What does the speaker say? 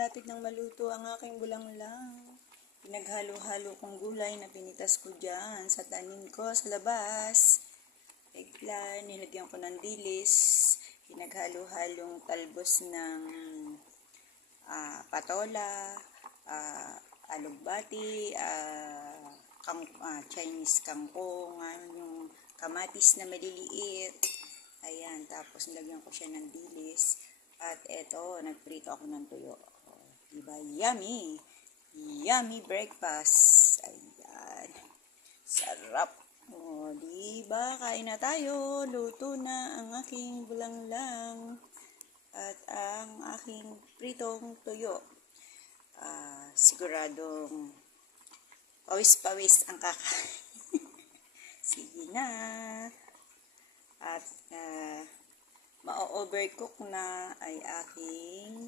malapit ng maluto ang aking bulanglang. Pinaghalo-halo kong gulay na pinitas ko dyan sa tanim ko sa labas. Eggplant, nilagyan ko ng dilis. Pinaghalo-halong talbos ng patola, alugbati, Chinese kangkong, yung kamatis na maliliit. Ayan, tapos nilagyan ko siya ng dilis. At eto, nagprito ako ng tuyo. Diba? Yummy! Yummy breakfast. Ayan. Sarap. Diba? Kain na tayo. Luto na ang aking bulanglang. At ang aking pritong tuyo. Siguradong pawis-pawis ang kakain. Sige na. At ma-overcook na ay aking